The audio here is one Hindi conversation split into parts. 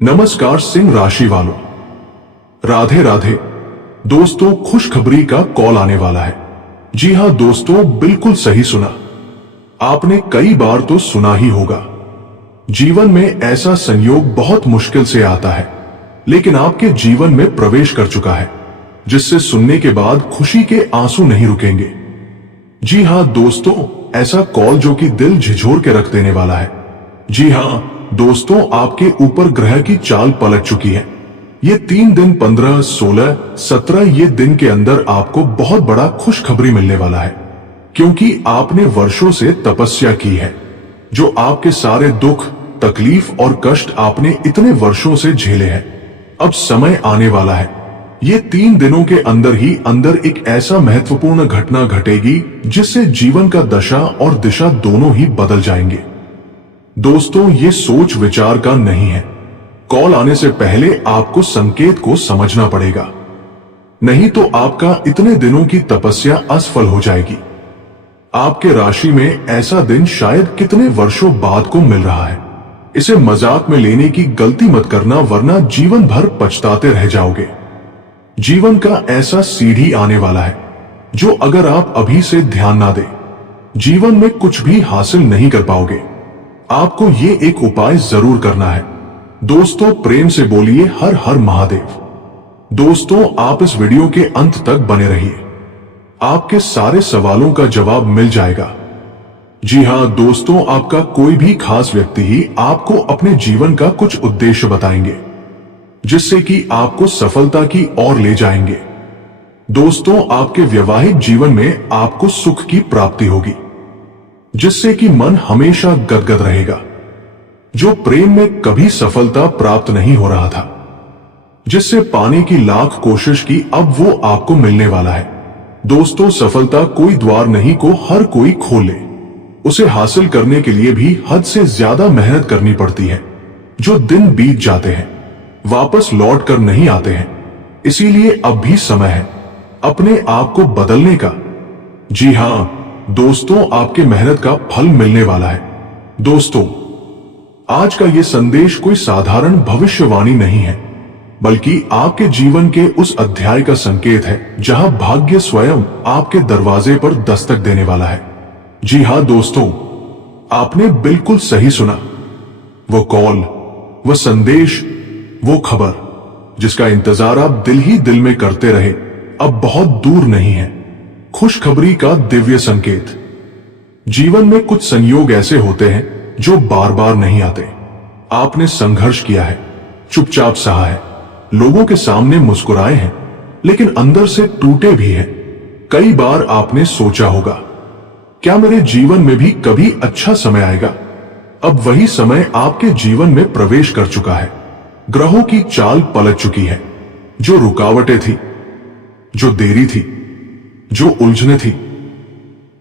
नमस्कार सिंह राशि वालों, राधे राधे। दोस्तों, खुशखबरी का कॉल आने वाला है। जी हां दोस्तों, बिल्कुल सही सुना। आपने कई बार तो सुना ही होगा, जीवन में ऐसा संयोग बहुत मुश्किल से आता है, लेकिन आपके जीवन में प्रवेश कर चुका है, जिससे सुनने के बाद खुशी के आंसू नहीं रुकेंगे। जी हां दोस्तों, ऐसा कॉल जो कि दिल झिझोर के रख देने वाला है। जी हां दोस्तों, आपके ऊपर ग्रह की चाल पलट चुकी है। ये 3 दिन 15, 16, 17 ये दिन के अंदर आपको बहुत बड़ा खुशखबरी मिलने वाला है, क्योंकि आपने वर्षों से तपस्या की है। जो आपके सारे दुख, तकलीफ और कष्ट आपने इतने वर्षों से झेले हैं, अब समय आने वाला है। ये 3 दिनों के अंदर ही अंदर एक ऐसा महत्वपूर्ण घटना घटेगी जिससे जीवन का दशा और दिशा दोनों ही बदल जाएंगे। दोस्तों, ये सोच विचार का नहीं है। कॉल आने से पहले आपको संकेत को समझना पड़ेगा, नहीं तो आपका इतने दिनों की तपस्या असफल हो जाएगी। आपके राशि में ऐसा दिन शायद कितने वर्षों बाद को मिल रहा है। इसे मजाक में लेने की गलती मत करना, वरना जीवन भर पछताते रह जाओगे। जीवन का ऐसा सीढ़ी आने वाला है जो अगर आप अभी से ध्यान ना दें, जीवन में कुछ भी हासिल नहीं कर पाओगे। आपको ये एक उपाय जरूर करना है। दोस्तों, प्रेम से बोलिए हर हर महादेव। दोस्तों, आप इस वीडियो के अंत तक बने रहिए, आपके सारे सवालों का जवाब मिल जाएगा। जी हां दोस्तों, आपका कोई भी खास व्यक्ति ही आपको अपने जीवन का कुछ उद्देश्य बताएंगे, जिससे कि आपको सफलता की ओर ले जाएंगे। दोस्तों, आपके वैवाहिक जीवन में आपको सुख की प्राप्ति होगी, जिससे कि मन हमेशा गदगद रहेगा। जो प्रेम में कभी सफलता प्राप्त नहीं हो रहा था, जिससे पाने की लाख कोशिश की, अब वो आपको मिलने वाला है। दोस्तों, सफलता कोई द्वार नहीं को हर कोई खोले। उसे हासिल करने के लिए भी हद से ज्यादा मेहनत करनी पड़ती है। जो दिन बीत जाते हैं वापस लौट कर नहीं आते हैं। इसीलिए अब भी समय है अपने आप को बदलने का। जी हां दोस्तों, आपके मेहनत का फल मिलने वाला है। दोस्तों, आज का यह संदेश कोई साधारण भविष्यवाणी नहीं है, बल्कि आपके जीवन के उस अध्याय का संकेत है जहां भाग्य स्वयं आपके दरवाजे पर दस्तक देने वाला है। जी हां दोस्तों, आपने बिल्कुल सही सुना। वो कॉल, वो संदेश, वो खबर जिसका इंतजार आप दिल ही दिल में करते रहे, अब बहुत दूर नहीं है। खुशखबरी का दिव्य संकेत। जीवन में कुछ संयोग ऐसे होते हैं जो बार बार नहीं आते। आपने संघर्ष किया है, चुपचाप सहा है, लोगों के सामने मुस्कुराए हैं, लेकिन अंदर से टूटे भी हैं। कई बार आपने सोचा होगा, क्या मेरे जीवन में भी कभी अच्छा समय आएगा? अब वही समय आपके जीवन में प्रवेश कर चुका है। ग्रहों की चाल पलट चुकी है। जो रुकावटें थी, जो देरी थी, जो उलझने थी,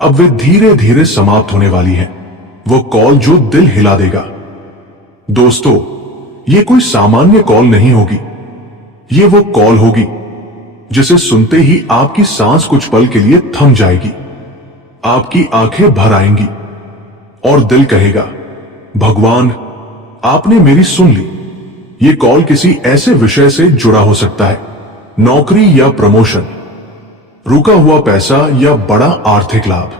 अब वे धीरे धीरे समाप्त होने वाली है। वो कॉल जो दिल हिला देगा। दोस्तों, ये कोई सामान्य कॉल नहीं होगी। ये वो कॉल होगी जिसे सुनते ही आपकी सांस कुछ पल के लिए थम जाएगी, आपकी आंखें भर आएंगी और दिल कहेगा, भगवान आपने मेरी सुन ली। ये कॉल किसी ऐसे विषय से जुड़ा हो सकता है, नौकरी या प्रमोशन, रुका हुआ पैसा या बड़ा आर्थिक लाभ,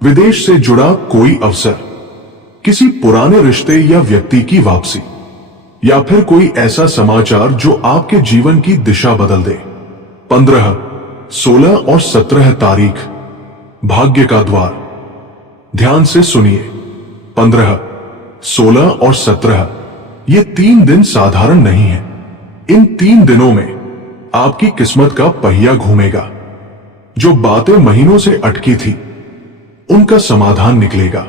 विदेश से जुड़ा कोई अवसर, किसी पुराने रिश्ते या व्यक्ति की वापसी, या फिर कोई ऐसा समाचार जो आपके जीवन की दिशा बदल दे। 15, 16 और 17 तारीख, भाग्य का द्वार। ध्यान से सुनिए, 15, 16 और 17 ये 3 दिन साधारण नहीं है। इन 3 दिनों में आपकी किस्मत का पहिया घूमेगा। जो बातें महीनों से अटकी थी, उनका समाधान निकलेगा।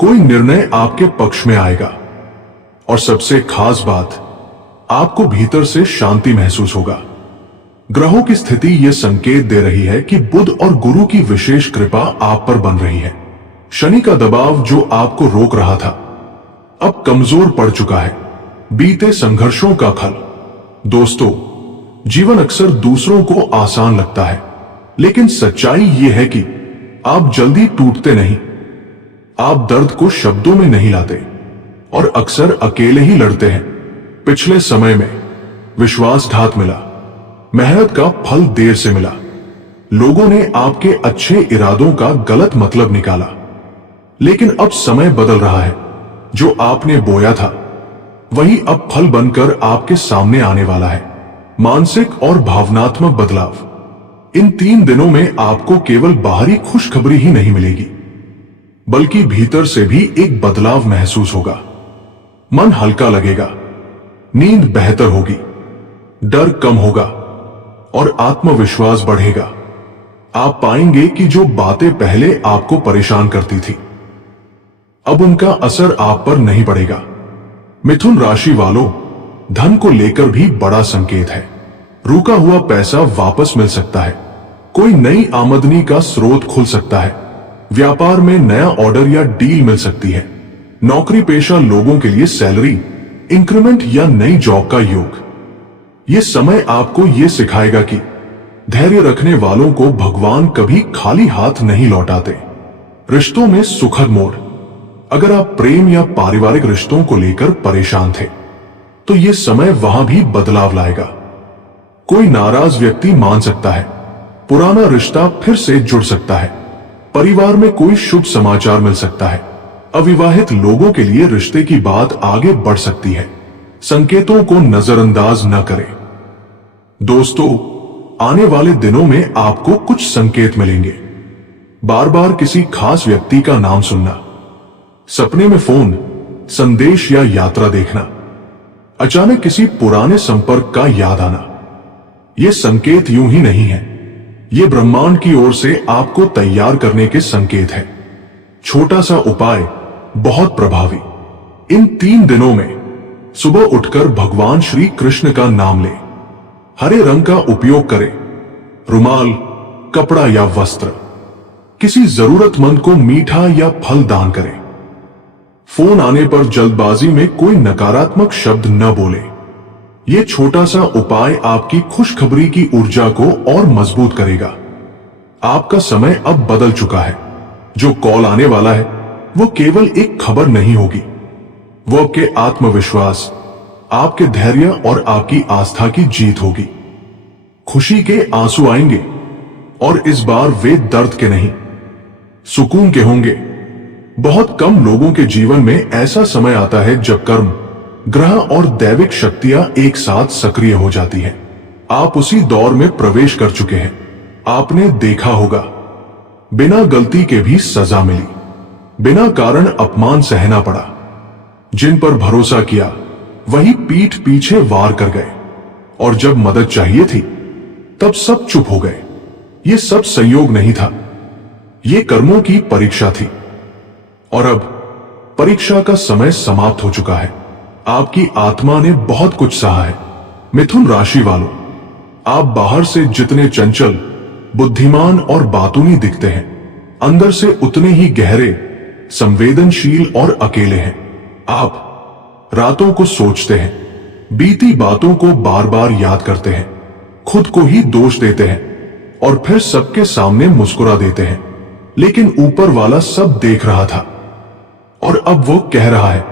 कोई निर्णय आपके पक्ष में आएगा और सबसे खास बात, आपको भीतर से शांति महसूस होगा। ग्रहों की स्थिति यह संकेत दे रही है कि बुध और गुरु की विशेष कृपा आप पर बन रही है। शनि का दबाव जो आपको रोक रहा था, अब कमजोर पड़ चुका है। बीते संघर्षों का फल। दोस्तों, जीवन अक्सर दूसरों को आसान लगता है, लेकिन सच्चाई यह है कि आप जल्दी टूटते नहीं। आप दर्द को शब्दों में नहीं लाते और अक्सर अकेले ही लड़ते हैं। पिछले समय में विश्वासघात मिला, मेहनत का फल देर से मिला, लोगों ने आपके अच्छे इरादों का गलत मतलब निकाला। लेकिन अब समय बदल रहा है, जो आपने बोया था वही अब फल बनकर आपके सामने आने वाला है। मानसिक और भावनात्मक बदलाव। इन 3 दिनों में आपको केवल बाहरी खुशखबरी ही नहीं मिलेगी, बल्कि भीतर से भी एक बदलाव महसूस होगा। मन हल्का लगेगा, नींद बेहतर होगी, डर कम होगा और आत्मविश्वास बढ़ेगा। आप पाएंगे कि जो बातें पहले आपको परेशान करती थी, अब उनका असर आप पर नहीं पड़ेगा। मिथुन राशि वालों, धन को लेकर भी बड़ा संकेत है। रुका हुआ पैसा वापस मिल सकता है, कोई नई आमदनी का स्रोत खुल सकता है, व्यापार में नया ऑर्डर या डील मिल सकती है। नौकरी पेशा लोगों के लिए सैलरी इंक्रीमेंट या नई जॉब का योग। यह समय आपको यह सिखाएगा कि धैर्य रखने वालों को भगवान कभी खाली हाथ नहीं लौटाते। रिश्तों में सुखद मोड़। अगर आप प्रेम या पारिवारिक रिश्तों को लेकर परेशान थे, तो यह समय वहां भी बदलाव लाएगा। कोई नाराज व्यक्ति मान सकता है, पुराना रिश्ता फिर से जुड़ सकता है, परिवार में कोई शुभ समाचार मिल सकता है, अविवाहित लोगों के लिए रिश्ते की बात आगे बढ़ सकती है। संकेतों को नजरअंदाज न करें। दोस्तों, आने वाले दिनों में आपको कुछ संकेत मिलेंगे। बार बार किसी खास व्यक्ति का नाम सुनना, सपने में फोन, संदेश या यात्रा देखना, अचानक किसी पुराने संपर्क का याद आना। ये संकेत यूं ही नहीं है, ये ब्रह्मांड की ओर से आपको तैयार करने के संकेत है। छोटा सा उपाय बहुत प्रभावी। इन 3 दिनों में सुबह उठकर भगवान श्री कृष्ण का नाम लें। हरे रंग का उपयोग करें, रुमाल, कपड़ा या वस्त्र। किसी जरूरतमंद को मीठा या फल दान करें। फोन आने पर जल्दबाजी में कोई नकारात्मक शब्द न बोले। यह छोटा सा उपाय आपकी खुशखबरी की ऊर्जा को और मजबूत करेगा। आपका समय अब बदल चुका है। जो कॉल आने वाला है वो केवल एक खबर नहीं होगी, वो आपके आत्मविश्वास, आपके धैर्य और आपकी आस्था की जीत होगी। खुशी के आंसू आएंगे और इस बार वे दर्द के नहीं, सुकून के होंगे। बहुत कम लोगों के जीवन में ऐसा समय आता है जब कर्म, ग्रह और दैविक शक्तियां एक साथ सक्रिय हो जाती हैं। आप उसी दौर में प्रवेश कर चुके हैं। आपने देखा होगा, बिना गलती के भी सजा मिली, बिना कारण अपमान सहना पड़ा। जिन पर भरोसा किया वही पीठ पीछे वार कर गए, और जब मदद चाहिए थी तब सब चुप हो गए। ये सब संयोग नहीं था, ये कर्मों की परीक्षा थी। और अब परीक्षा का समय समाप्त हो चुका है। आपकी आत्मा ने बहुत कुछ सहा है। मिथुन राशि वालों, आप बाहर से जितने चंचल, बुद्धिमान और बातूनी दिखते हैं, अंदर से उतने ही गहरे, संवेदनशील और अकेले हैं। आप रातों को सोचते हैं, बीती बातों को बार बार याद करते हैं, खुद को ही दोष देते हैं और फिर सबके सामने मुस्कुरा देते हैं। लेकिन ऊपर वाला सब देख रहा था और अब वो कह रहा है,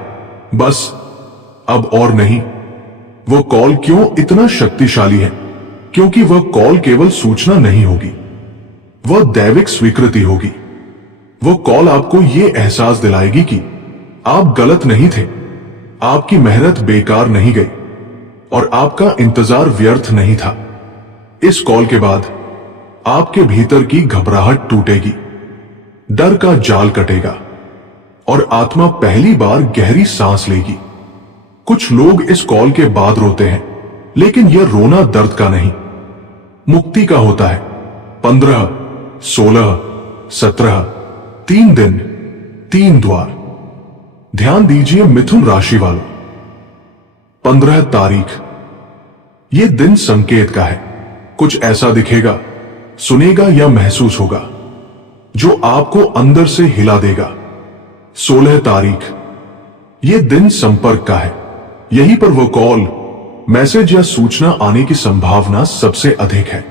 बस अब और नहीं। वो कॉल क्यों इतना शक्तिशाली है? क्योंकि वह कॉल केवल सूचना नहीं होगी, वह दैविक स्वीकृति होगी। वो कॉल आपको यह एहसास दिलाएगी कि आप गलत नहीं थे, आपकी मेहनत बेकार नहीं गई और आपका इंतजार व्यर्थ नहीं था। इस कॉल के बाद आपके भीतर की घबराहट टूटेगी, डर का जाल कटेगा और आत्मा पहली बार गहरी सांस लेगी। कुछ लोग इस कॉल के बाद रोते हैं, लेकिन यह रोना दर्द का नहीं, मुक्ति का होता है। 15, 16, 17, 3 दिन, 3 द्वार। ध्यान दीजिए मिथुन राशि वालों, 15 तारीख, यह दिन संकेत का है। कुछ ऐसा दिखेगा, सुनेगा या महसूस होगा जो आपको अंदर से हिला देगा। 16 तारीख, यह दिन संपर्क का है। यहीं पर वो कॉल, मैसेज या सूचना आने की संभावना सबसे अधिक है।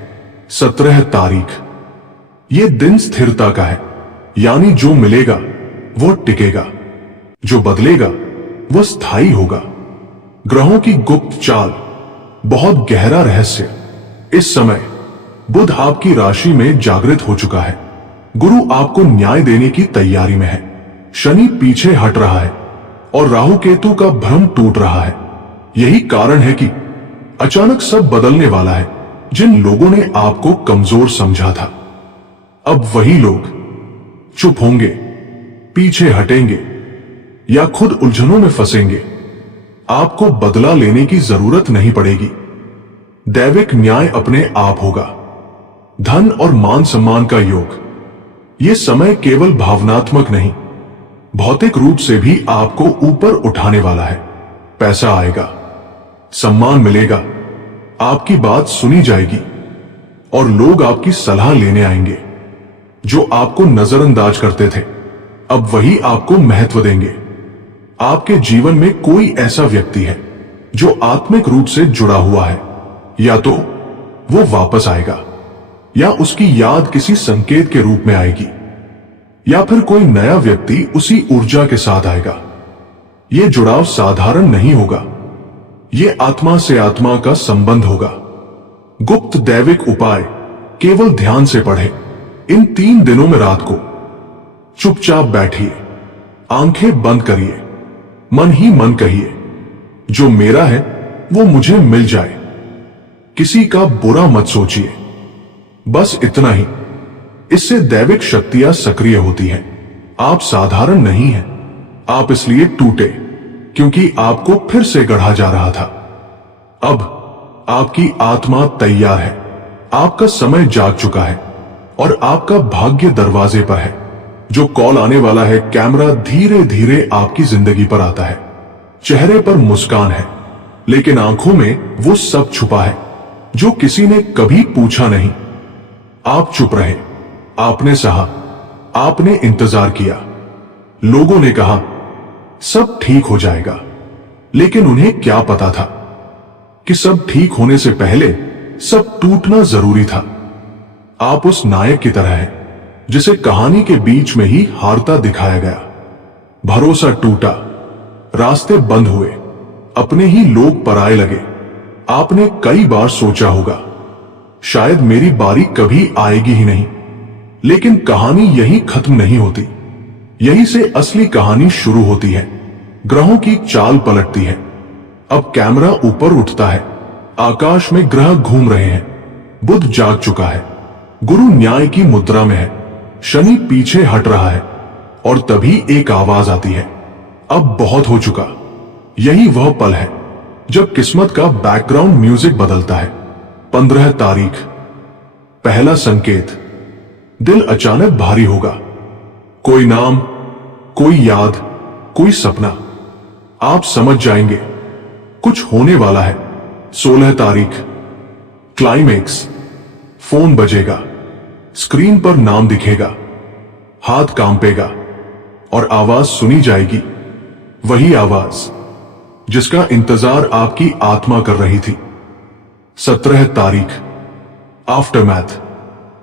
17 तारीख, यह दिन स्थिरता का है, यानी जो मिलेगा वो टिकेगा, जो बदलेगा वो स्थायी होगा। ग्रहों की गुप्त चाल, बहुत गहरा रहस्य। इस समय बुध आपकी राशि में जागृत हो चुका है। गुरु आपको न्याय देने की तैयारी में है। शनि पीछे हट रहा है और राहु केतु का भ्रम टूट रहा है। यही कारण है कि अचानक सब बदलने वाला है। जिन लोगों ने आपको कमजोर समझा था, अब वही लोग चुप होंगे, पीछे हटेंगे या खुद उलझनों में फंसेंगे। आपको बदला लेने की जरूरत नहीं पड़ेगी। दैविक न्याय अपने आप होगा। धन और मान सम्मान का योग। यह समय केवल भावनात्मक नहीं, भौतिक रूप से भी आपको ऊपर उठाने वाला है। पैसा आएगा, सम्मान मिलेगा, आपकी बात सुनी जाएगी और लोग आपकी सलाह लेने आएंगे। जो आपको नजरअंदाज करते थे, अब वही आपको महत्व देंगे। आपके जीवन में कोई ऐसा व्यक्ति है जो आत्मिक रूप से जुड़ा हुआ है। या तो वो वापस आएगा या उसकी याद किसी संकेत के रूप में आएगी, या फिर कोई नया व्यक्ति उसी ऊर्जा के साथ आएगा। ये जुड़ाव साधारण नहीं होगा, ये आत्मा से आत्मा का संबंध होगा। गुप्त दैविक उपाय केवल ध्यान से पढ़े। इन 3 दिनों में रात को चुपचाप बैठिए, आंखें बंद करिए, मन ही मन कहिए, जो मेरा है वो मुझे मिल जाए। किसी का बुरा मत सोचिए, बस इतना ही। इससे दैविक शक्तियां सक्रिय होती हैं। आप साधारण नहीं हैं। आप इसलिए टूटे क्योंकि आपको फिर से गढ़ा जा रहा था। अब आपकी आत्मा तैयार है। आपका समय जाग चुका है और आपका भाग्य दरवाजे पर है। जो कॉल आने वाला है, कैमरा धीरे धीरे आपकी जिंदगी पर आता है। चेहरे पर मुस्कान है, लेकिन आंखों में वो सब छुपा है जो किसी ने कभी पूछा नहीं। आप चुप रहे, आपने सहा, आपने इंतजार किया। लोगों ने कहा सब ठीक हो जाएगा, लेकिन उन्हें क्या पता था कि सब ठीक होने से पहले सब टूटना जरूरी था। आप उस नायक की तरह हैं जिसे कहानी के बीच में ही हारता दिखाया गया। भरोसा टूटा, रास्ते बंद हुए, अपने ही लोग पराए लगे। आपने कई बार सोचा होगा शायद मेरी बारी कभी आएगी ही नहीं, लेकिन कहानी यही खत्म नहीं होती। यहीं से असली कहानी शुरू होती है। ग्रहों की चाल पलटती है। अब कैमरा ऊपर उठता है, आकाश में ग्रह घूम रहे हैं। बुध जाग चुका है, गुरु न्याय की मुद्रा में है, शनि पीछे हट रहा है। और तभी एक आवाज आती है, अब बहुत हो चुका। यही वह पल है जब किस्मत का बैकग्राउंड म्यूजिक बदलता है। 15 तारीख, पहला संकेत। दिल अचानक भारी होगा। कोई नाम, कोई याद, कोई सपना। आप समझ जाएंगे कुछ होने वाला है। 16 तारीख, क्लाइमेक्स। फोन बजेगा, स्क्रीन पर नाम दिखेगा, हाथ कांपेगा और आवाज सुनी जाएगी। वही आवाज जिसका इंतजार आपकी आत्मा कर रही थी। 17 तारीख, आफ्टरमैथ।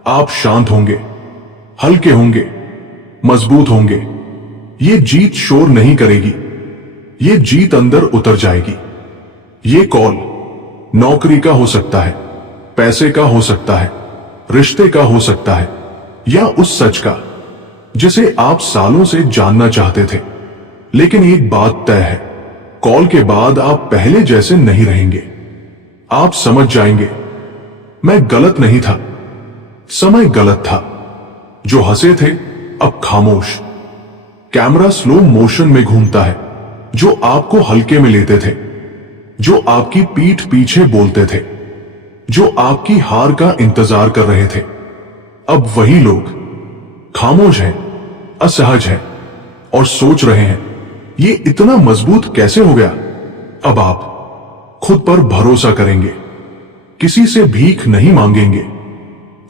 आप शांत होंगे, हल्के होंगे, मजबूत होंगे। ये जीत शोर नहीं करेगी, ये जीत अंदर उतर जाएगी। ये कॉल नौकरी का हो सकता है, पैसे का हो सकता है, रिश्ते का हो सकता है, या उस सच का जिसे आप सालों से जानना चाहते थे। लेकिन एक बात तय है, कॉल के बाद आप पहले जैसे नहीं रहेंगे। आप समझ जाएंगे मैं गलत नहीं था, समय गलत था। जो हंसे थे अब खामोश। कैमरा स्लो मोशन में घूमता है। जो आपको हल्के में लेते थे, जो आपकी पीठ पीछे बोलते थे, जो आपकी हार का इंतजार कर रहे थे, अब वही लोग खामोश हैं, असहज हैं और सोच रहे हैं ये इतना मजबूत कैसे हो गया। अब आप खुद पर भरोसा करेंगे, किसी से भीख नहीं मांगेंगे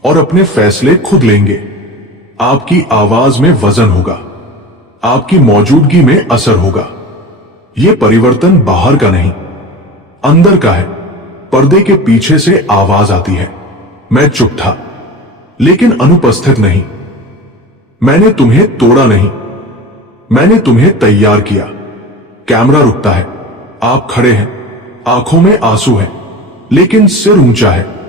और अपने फैसले खुद लेंगे। आपकी आवाज में वजन होगा, आपकी मौजूदगी में असर होगा। यह परिवर्तन बाहर का नहीं, अंदर का है। पर्दे के पीछे से आवाज आती है, मैं चुप था लेकिन अनुपस्थित नहीं। मैंने तुम्हें तोड़ा नहीं, मैंने तुम्हें तैयार किया। कैमरा रुकता है, आप खड़े हैं, आंखों में आंसू है, लेकिन सिर ऊंचा है।